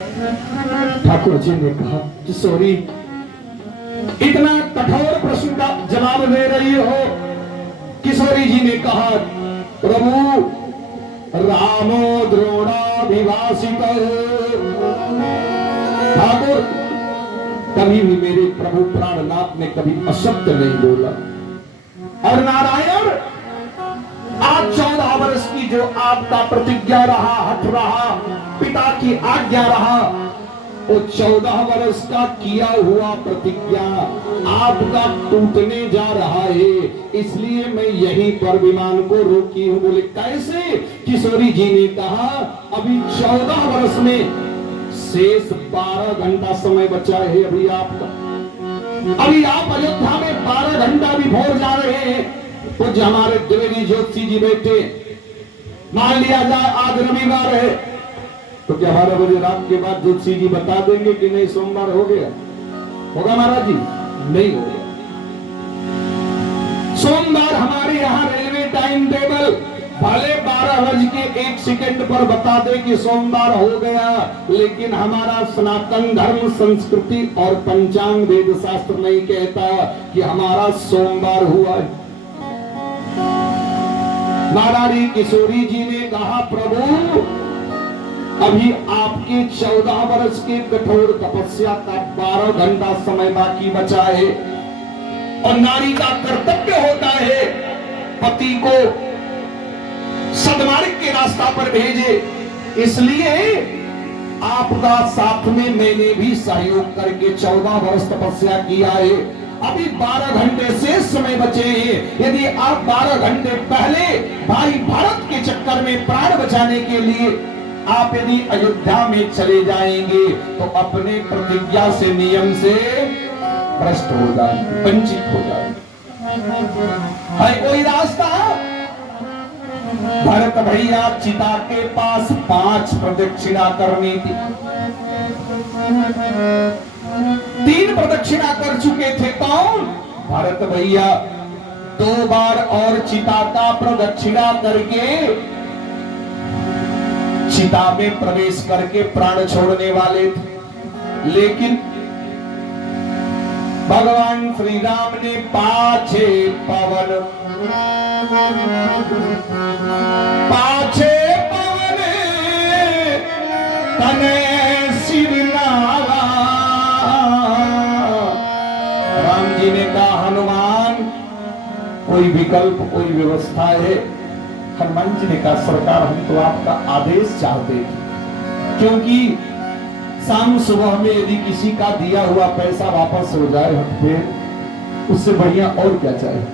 ठाकुर जी ने कहा किशोरी, इतना कठोर प्रश्न का जवाब दे रही हो। किशोरी जी ने कहा प्रभु रामो द्रोणाभिभाषित। ठाकुर, कभी भी मेरे प्रभु प्राणनाथ ने कभी अशब्द नहीं बोला। और नारायण, आज 14 वर्ष की जो आपका प्रतिज्ञा रहा, हठ रहा, पिता की आज्ञा रहा, वो 14 वर्ष का किया हुआ प्रतिज्ञा आपका टूटने जा रहा है। इसलिए मैं यहीं पर विमान को रोकी हूं। बोले कैसे? किशोरी जी ने कहा अभी 14 वर्ष में शेष 12 घंटा समय बचा है अभी आपका। अभी आप अयोध्या में 12 घंटा भी भोर जा रहे हैं। कुछ हमारे द्विवेदी ज्योतिषी जी बैठे, मान लिया जाए आज रविवार है, तो क्या 12 बजे रात के बाद ज्योतिषी जी बता देंगे कि नहीं सोमवार हो गया? होगा महाराज जी? नहीं होगा। सोमवार हमारे यहाँ रेलवे टाइम टेबल भले 12:01 पर बता दे कि सोमवार हो गया, लेकिन हमारा सनातन धर्म, संस्कृति और पंचांग वेद शास्त्र नहीं कहता कि हमारा सोमवार हुआ है। नारायणी किशोरी जी ने कहा प्रभु अभी आपके 14 वर्ष के कठोर तपस्या का 12 घंटा समय बाकी बचा है, और नारी का कर्तव्य होता है पति को सद्मार्ग के रास्ता पर भेजे। इसलिए आपका साथ में मैंने भी सहयोग करके 14 वर्ष तपस्या किया है। अभी 12 घंटे से समय बचे हैं। यदि आप 12 घंटे पहले भाई भारत के चक्कर में प्राण बचाने के लिए आप यदि अयोध्या में चले जाएंगे तो अपने प्रतिज्ञा से, नियम से भ्रष्ट हो जाएंगे, वंचित हो जाएंगे। है कोई रास्ता? भरत भैया चिता के पास 5 प्रदक्षिणा करनी थी, 3 प्रदक्षिणा कर चुके थे। कौन? भरत भैया 2 बार और चिता का प्रदक्षिणा करके चिता में प्रवेश करके प्राण छोड़ने वाले थे। लेकिन भगवान श्री राम ने पाछे पवन तने सिर नावा। राम जी ने कहा हनुमान कोई विकल्प, कोई व्यवस्था है? हनुमान जी ने कहा सरकार हम तो आपका आदेश चाहते थे, क्योंकि शाम सुबह में यदि किसी का दिया हुआ पैसा वापस हो जाए फिर उससे बढ़िया और क्या चाहिए।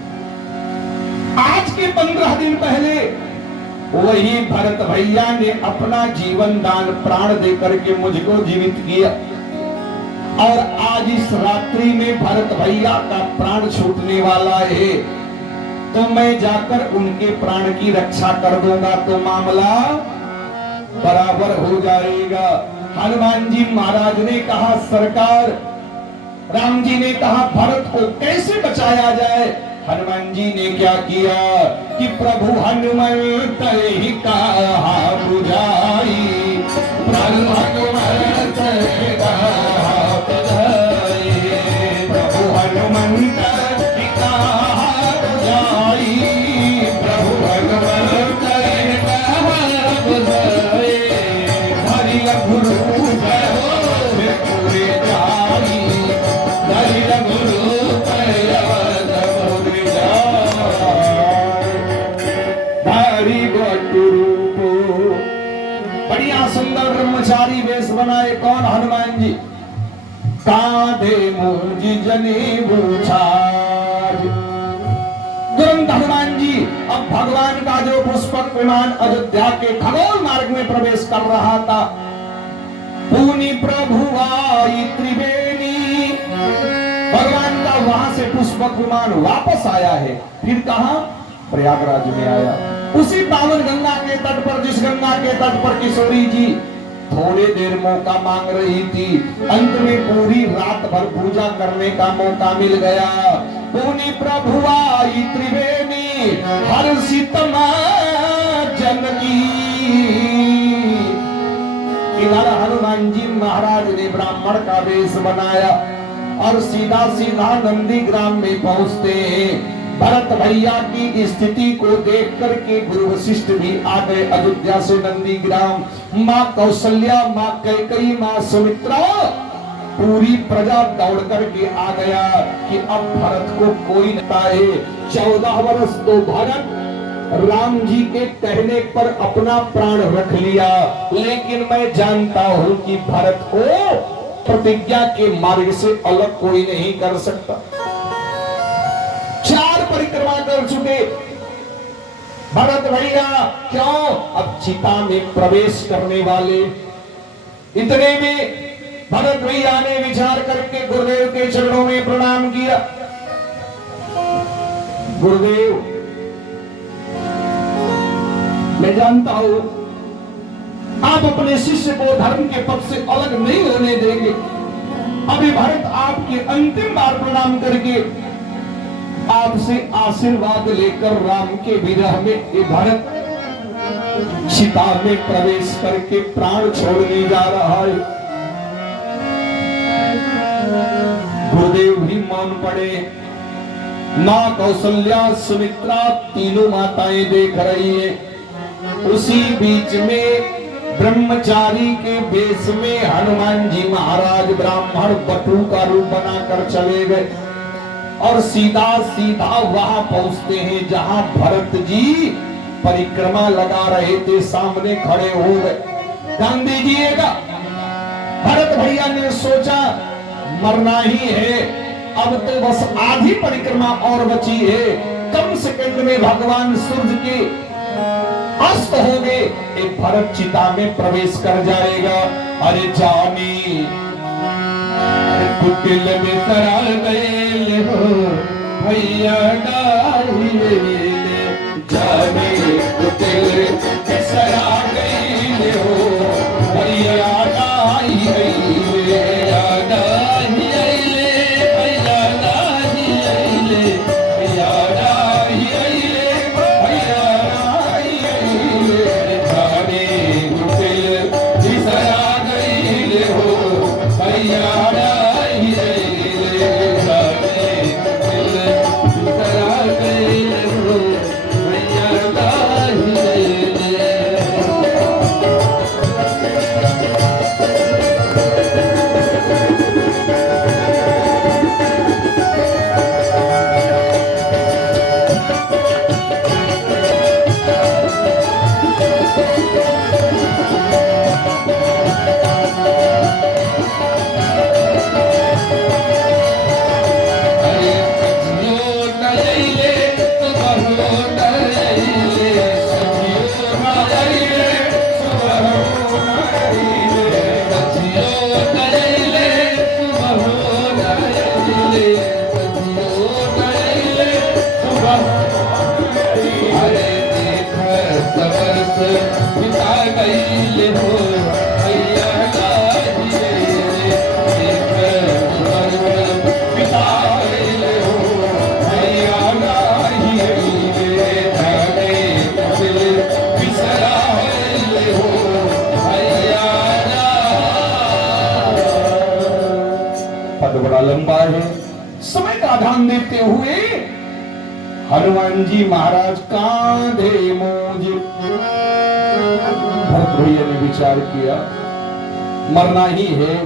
आज के 15 दिन पहले वही भरत भैया ने अपना जीवन दान प्राण दे करके मुझको जीवित किया, और आज इस रात्रि में भरत भैया का प्राण छूटने वाला है, तो मैं जाकर उनके प्राण की रक्षा कर दूंगा तो मामला बराबर हो जाएगा। हनुमान जी महाराज ने कहा सरकार, राम जी ने कहा भरत को कैसे बचाया जाए? हनुमान जी ने क्या किया कि प्रभु हनुमंत ही कहा बुझाई, प्रभु हनुमंत ही कहा बुझाई, प्रभु हनुमंत ही कहा बुझाई, प्रभु हनुमंत ही कहा बुझाई, हरि गुरु जय हो पूरे जाई, हरि गुरु बढ़िया सुंदर ब्रह्मचारी वेश बनाए। कौन? हनुमान जी। कांधे मूंज जनेऊ छाज। तुरंत हनुमान जी अब भगवान का जो पुष्पक विमान अयोध्या के खगोल मार्ग में प्रवेश कर रहा था, पुनि प्रभु आई त्रिवेणी, भगवान का वहां से पुष्पक विमान वापस आया है। फिर कहां? प्रयागराज में आया, उसी पावन गंगा के तट पर, जिस गंगा के तट पर किशोरी जी थोड़े देर मौका मांग रही थी, अंत में पूरी रात भर पूजा करने का मौका मिल गया। पुनि प्रभु आई त्रिवेणी हर्षित मां जनकी, इधर हनुमान जी महाराज ने ब्राह्मण का वेश बनाया और सीधा सीधा नंदी ग्राम में पहुंचते हैं। भरत भैया की स्थिति को देख करके गुरु वशिष्ठ भी आ गए अयोध्या से नंदी ग्राम। माँ कौशल्या, माँ कैकेयी, माँ सुमित्रा, पूरी प्रजा दौड़ करके आ गया कि अब भरत को कोई नहीं पाए। 14 वर्ष तो भरत राम जी के कहने पर अपना प्राण रख लिया, लेकिन मैं जानता हूं कि भरत को प्रतिज्ञा के मार्ग से अलग कोई नहीं कर सकता। 4 परिक्रमा कर चुके भरत भैया, क्यों? अब चिता में प्रवेश करने वाले। इतने में भरत भैया ने विचार करके गुरुदेव के चरणों में प्रणाम किया। गुरुदेव, मैं जानता हूं आप अपने शिष्य को धर्म के पथ से अलग नहीं होने देंगे। अभी भरत आपके अंतिम बार प्रणाम करके आपसे आशीर्वाद लेकर राम के विरह में ये भरत चिता में प्रवेश करके प्राण छोड़ने जा रहा है। गुरुदेव भी मौन पड़े। माँ कौशल्या, सुमित्रा, तीनों माताएं देख रही है। उसी बीच में ब्रह्मचारी के वेश में हनुमान जी महाराज ब्राह्मण बटू का रूप बनाकर चले गए और सीधा सीधा वहां पहुंचते हैं जहां भरत जी परिक्रमा लगा रहे थे। सामने खड़े हो गए। ध्यान दीजिएगा, भरत भैया ने सोचा मरना ही है, अब तो बस आधी परिक्रमा और बची है। कम सेकंड में भगवान सूर्य के अस्त हो गए। एक भरत चिता में प्रवेश कर जाएगा। अरे जानी कुटिल में सरा गए हो भैया डाले, जानी कुटिल में सरा गए हो भैया डाले, लंबा है। समय का ध्यान देते हुए हनुमान जी महाराज कांधे मोज। भरत भैया ने विचार किया मरना ही है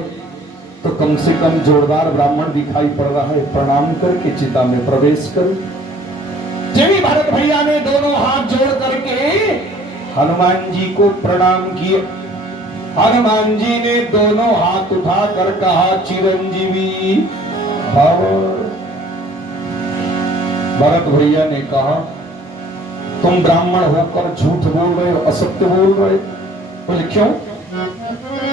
तो कम से कम जोरदार ब्राह्मण दिखाई पड़ रहा है, प्रणाम करके चिता में प्रवेश कर। जब भरत भैया ने दोनों हाथ जोड़ करके हनुमान जी को प्रणाम किया। हनुमान जी ने दोनों हाथ उठाकर कहा चिरंजीवी भव। भरत भैया ने कहा तुम ब्राह्मण होकर झूठ बोल रहे हो, असत्य बोल रहे हो। बोले क्यों?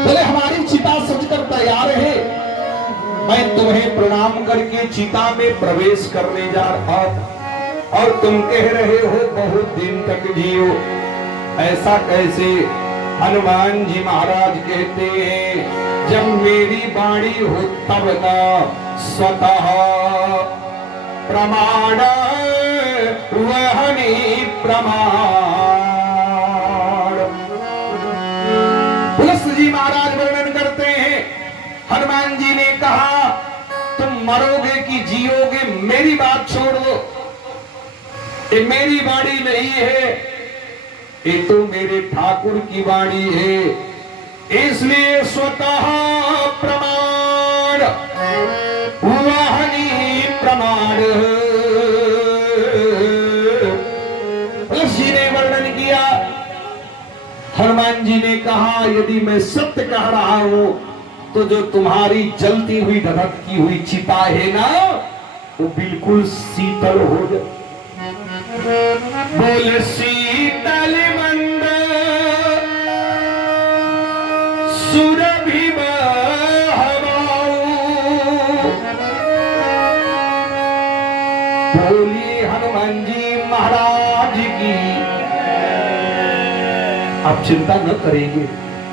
बोले हमारी चिता सजकर तैयार है, मैं तुम्हें प्रणाम करके चिता में प्रवेश करने जा रहा और तुम कह रहे हो बहुत दिन तक जियो। ऐसा कैसे? हनुमान जी महाराज कहते हैं जब मेरी वाणी हो तब ना स्वतः प्रमाण वहनी प्रमाण। तुलसी जी महाराज हनुमान जी ने कहा तुम मरोगे कि जियोगे मेरी बात छोड़ दो, ये मेरी वाणी नहीं है, ये तो मेरे ठाकुर की वाणी है, इसलिए स्वतः प्रमाण वाहनी प्रमाण। ऋषि ने वर्णन किया। हनुमान जी ने कहा यदि मैं सत्य कह रहा हूं तो जो तुम्हारी जलती हुई धधकती हुई चिता है ना वो बिल्कुल शीतल हो जाए। बोल शीतल मंद सुरभि बोली हनुमान जी महाराज की। आप चिंता न करेंगे,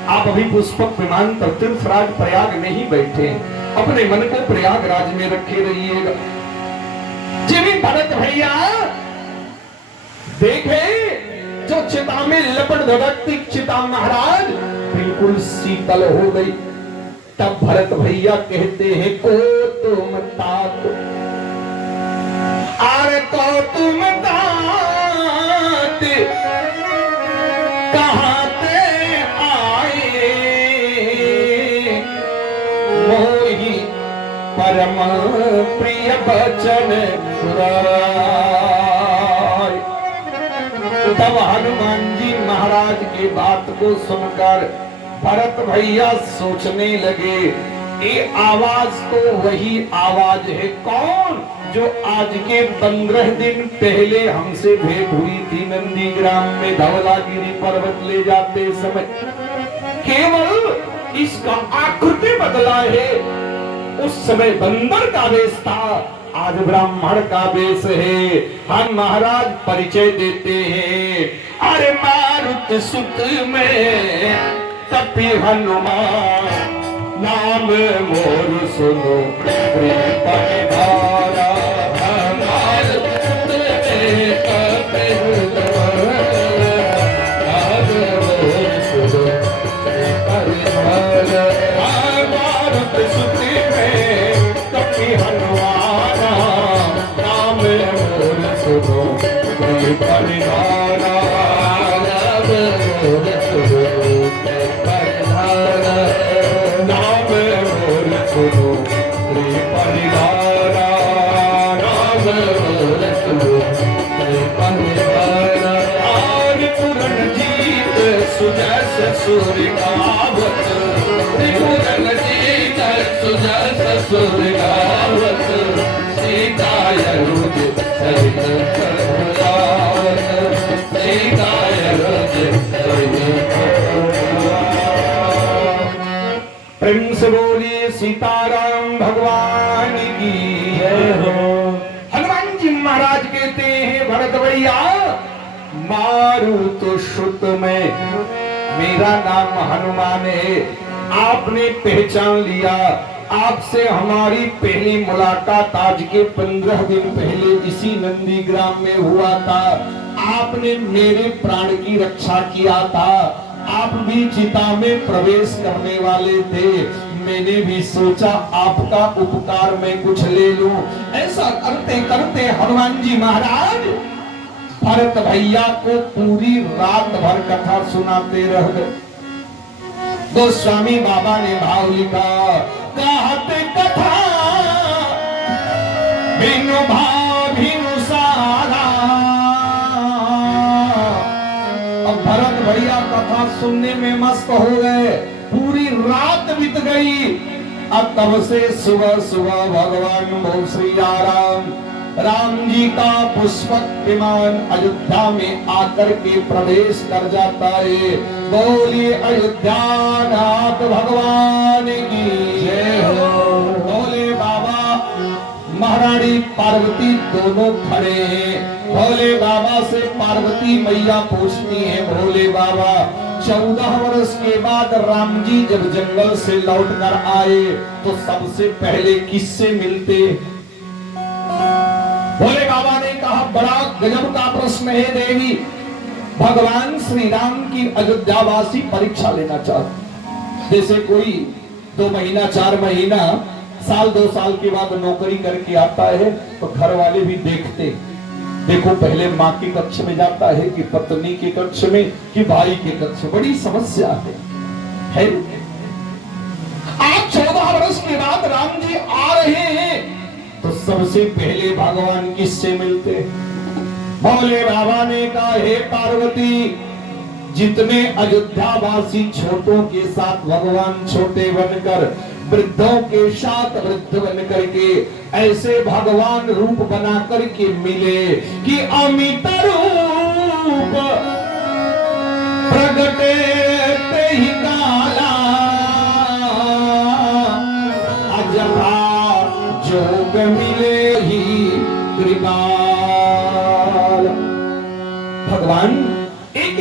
आप अभी पुष्पक विमान पर तीर्थराज प्रयाग में ही बैठे, अपने मन को प्रयागराज में रखे रहिएगा। जिमी भरत भैया देखे जो चिता में लपट धड़कती चिता महाराज बिल्कुल शीतल हो गई। तब भरत भैया कहते हैं को तुम तात आर को तुम तात कहां ते आए मोही परम प्रिय बचन सुराय। तब हनुमान जी महाराज की बात को सुनकर भरत भैया सोचने लगे ये आवाज तो वही आवाज है कौन जो आज के 15 दिन पहले हमसे भेंट हुई थी नंदीग्राम में धवलागिरी पर्वत ले जाते समय। केवल इसका आकृति बदला है, उस समय बंदर का वेश था, आज ब्राह्मण का वेश है। हम महाराज परिचय देते हैं। अरे मारुत सुत में तपी हनुमान नाम मोर सुनो परिवारा। ससुर गावत त्रिपुरन जीत सुजय ससुर गावत सीताय रुज सरित प्रभुलावत सीताय रुज सरित। प्रेम से बोलिए सीताराम भगवान की जय हो। हनुमान जी महाराज कहते हैं भरत भैया मारुत श्रुत में मेरा नाम हनुमान है, आपने पहचान लिया। आपसे हमारी पहली मुलाकात आज के 15 दिन पहले इसी नंदीग्राम में हुआ था। आपने मेरे प्राण की रक्षा किया था, आप भी चिता में प्रवेश करने वाले थे। मैंने भी सोचा आपका उपकार मैं कुछ ले लूं। ऐसा करते करते हनुमान जी महाराज भरत भैया को पूरी रात भर कथा सुनाते रह गए। गोस्वामी बाबा ने भाव लिखा कहते कथा बिनु भाव बिनु सारा। अब भरत भैया कथा सुनने में मस्त हो गए, पूरी रात बीत गई। अब तब से सुबह सुबह भगवान श्री राम जी का पुष्पक विमान अयोध्या में आकर के प्रवेश कर जाता है। बोलिए अयोध्या नाथ भगवान की जय हो। भोले बाबा महारानी पार्वती दोनों खड़े हैं। भोले बाबा से पार्वती मैया पूछती हैं भोले बाबा 14 वर्ष के बाद राम जी जब जंगल से लौट कर आए तो सबसे पहले किससे मिलते? भोले बाबा ने कहा बड़ा गजब का प्रश्न है देवी, भगवान श्री राम की अयोध्यावासी परीक्षा लेना चाहते। जैसे कोई 2 महीना 4 महीना साल 2 साल के बाद नौकरी करके आता है तो घर वाले भी देखते, देखो पहले माँ के कक्ष में जाता है कि पत्नी के कक्ष में कि भाई के कक्ष में। बड़ी समस्या है? आज 14 वर्ष के बाद राम जी आ रहे हैं तो सबसे पहले भगवान किससे मिलते? भोले बाबा ने कहा, हे पार्वती, जितने अयोध्यावासी छोटों के साथ भगवान छोटे बनकर, वृद्धों के साथ वृद्ध बन करके ऐसे भगवान रूप बना करके मिले कि अमित रूप प्रगटे ते ही काला, अजरा जोग मिले ही कृपाल। भगवान एक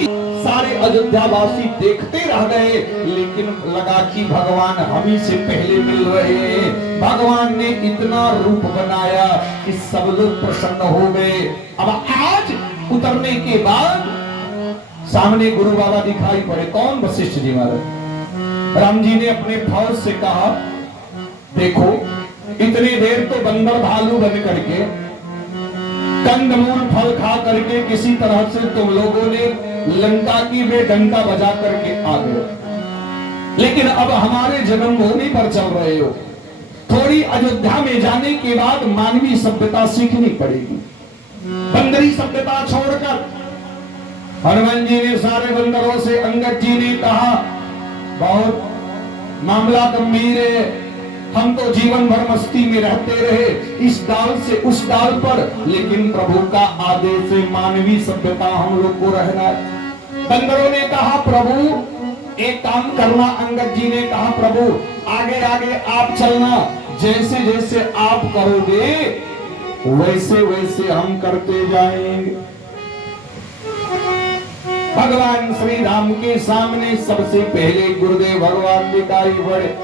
सारे अयोध्यावासी देखते रह गए, लेकिन लगा कि भगवान हम ही से पहले मिल रहे हैं। भगवान ने इतना रूप बनाया कि सब लोग प्रसन्न हो गए। अब आज उतरने के बाद सामने गुरु बाबा दिखाई पड़े। कौन? वशिष्ठ जी महाराज। राम जी ने अपने फौज से कहा, देखो इतनी देर तो बंदर भालू बन करके कंदमूल फल खा करके किसी तरह से तुम लोगों ने लंका की में डंका बजा करके आ गए, लेकिन अब हमारे जन्मभूमि पर चल रहे हो। थोड़ी अयोध्या में जाने के बाद मानवीय सभ्यता सीखनी पड़ेगी। बंदरी सभ्यता छोड़कर हनुमान जी ने सारे बंदरों से, अंगद जी ने कहा, बहुत मामला गंभीर है, हम तो जीवन भर मस्ती में रहते रहे, इस डाल से उस डाल पर, लेकिन प्रभु का आदेश से मानवीय सभ्यता हम लोग को रहना है। बंदरों ने कहा, प्रभु एक काम करना। अंगद जी ने कहा, प्रभु आगे आगे आप चलना, जैसे जैसे आप करोगे वैसे वैसे हम करते जाएंगे। भगवान श्री राम के सामने सबसे पहले गुरुदेव भगवान दिखाई पड़े।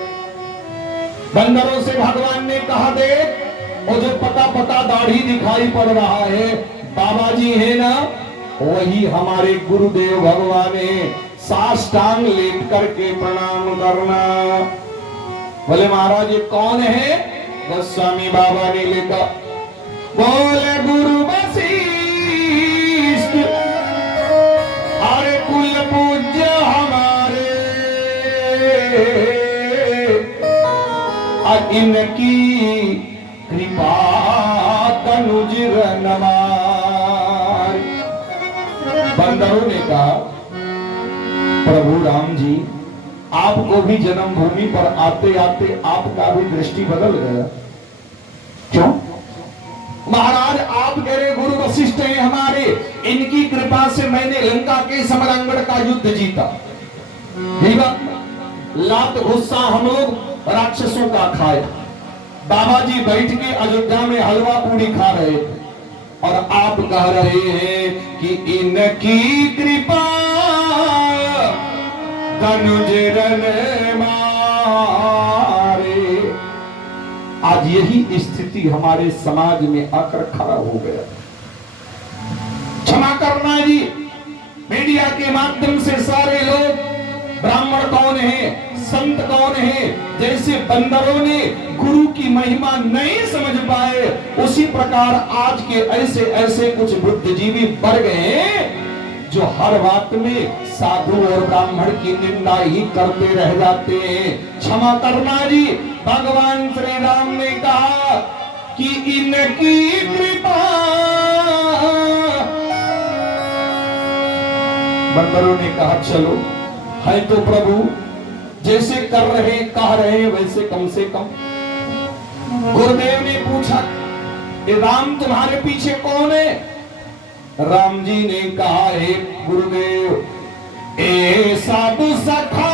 बंदरों से भगवान ने कहा, देख वो जो पता पता दाढ़ी दिखाई पड़ रहा है, बाबा जी है ना, वही हमारे गुरुदेव भगवान है। साष्टांग लेट करके प्रणाम करना। बोले महाराज ये कौन है? गोस्वामी बाबा ने लिखा, बोले गुरु वशिष्ठ, अरे कुल पूज्य हमारे, इनकी कृपा तनुज नवार। बंदरों ने कहा, प्रभु राम जी आपको भी जन्मभूमि पर आते आते आपका भी दृष्टि बदल गया। क्यों? महाराज आप कह रहे गुरु वशिष्ठ हैं हमारे, इनकी कृपा से मैंने लंका के समरांगण का युद्ध जीता। लात गुस्सा हम लोग राक्षसों का खाए। बाबा जी बैठ के अयोध्या में हलवा पूरी खा रहे थे और आप कह रहे हैं कि इनकी कृपा तनुजरन मारे। आज यही स्थिति हमारे समाज में आकर खड़ा हो गया। क्षमा करना जी, मीडिया के माध्यम से सारे लोग ब्राह्मण कौन है, संत कौन है, जैसे बंदरों ने गुरु की महिमा नहीं समझ पाए, उसी प्रकार आज के ऐसे ऐसे कुछ बुद्धिजीवी बढ़ गए जो हर बात में साधु और ब्राह्मण की निंदा ही करते रह जाते हैं। क्षमा करना जी, भगवान श्री राम ने कहा कि इनकी कृपा। बंदरों ने कहा चलो है तो प्रभु जैसे कर रहे कह रहे वैसे कम से कम। गुरुदेव ने पूछा, राम तुम्हारे पीछे कौन है? राम जी ने कहा, हे गुरुदेव ए साधु सखा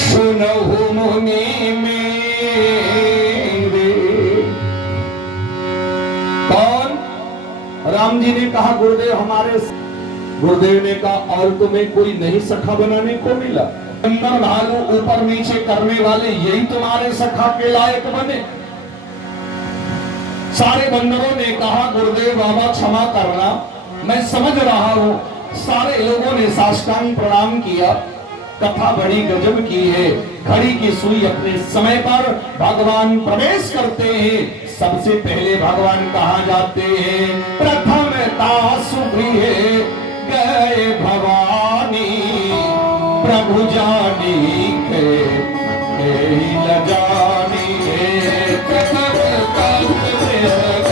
सुनहु मुनि मेरे। कौन? राम जी ने कहा, गुरुदेव हमारे। गुरुदेव ने कहा, और तुम्हें कोई नहीं सखा बनाने को मिला? अंदर भालू ऊपर नीचे करने वाले यही तुम्हारे सखा के लायक बने? सारे बंदरों ने कहा, गुरुदेव बाबा क्षमा करना, मैं समझ रहा हूं। सारे लोगों ने साष्टांग प्रणाम किया। कथा बड़ी गजब की है। घड़ी की सुई अपने समय पर भगवान प्रवेश करते हैं। सबसे पहले भगवान कहाँ जाते हैं? प्रथम तासुगृहे गए भवानी, प्रभु जानी के ल जानी है। प्रथम तासुगृहे गए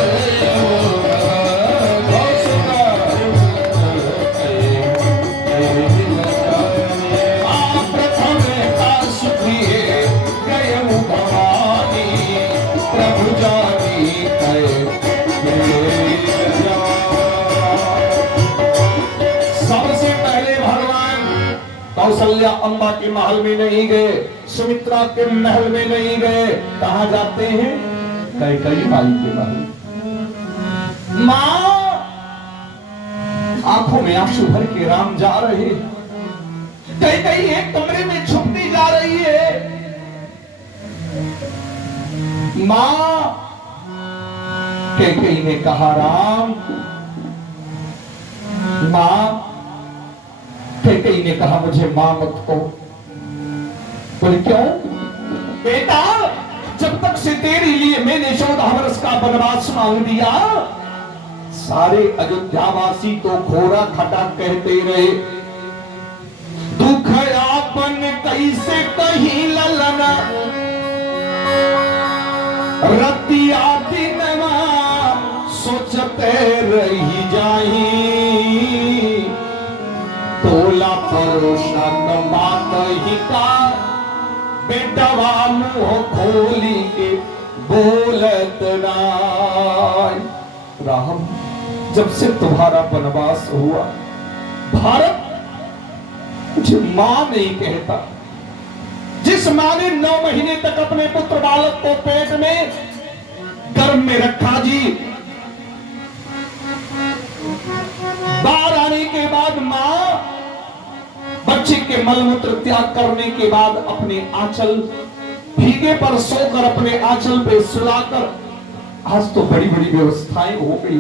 कौशल्या अम्बा के महल में नहीं गए, सुमित्रा के महल में नहीं गए, कहां जाते हैं? कैकेयी माई के महल। मां आंखों में आंसू भर के राम जा रहे, कैकेयी एक कमरे में छुपती जा रही है। मां कैकेयी ने कहा, राम। मां कैकेयी ने कहा, मुझे मां मत कहो। बोले क्यों? बेटा, जब तक से तेरे लिए मैंने 14 वर्ष का वनवास मांग दिया, सारे अयोध्यावासी तो खोरा खटा कहते रहे। दुख आपन कैसे कहीं ललना, रतिया दिनवा सोचते रही जाई। तोला परोसा कमात ही का, बेटवा मुंह खोली के बोलत नाय। राम, जब से तुम्हारा वनवास हुआ, भारत मुझे मां नहीं कहता। जिस मां ने 9 महीने तक अपने पुत्र बालक को पेट में गर्भ में रखा जी, बाहर आने के बाद मां बच्चे के मलमूत्र त्याग करने के बाद अपने आंचल भीगे पर सोकर अपने आंचल पे सुलाकर, आज तो बड़ी बड़ी व्यवस्थाएं हो गई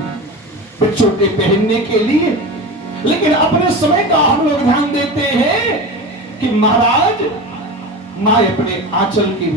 बच्चों के पहनने के लिए, लेकिन अपने समय का हम लोग ध्यान देते हैं कि महाराज मां अपने आंचल की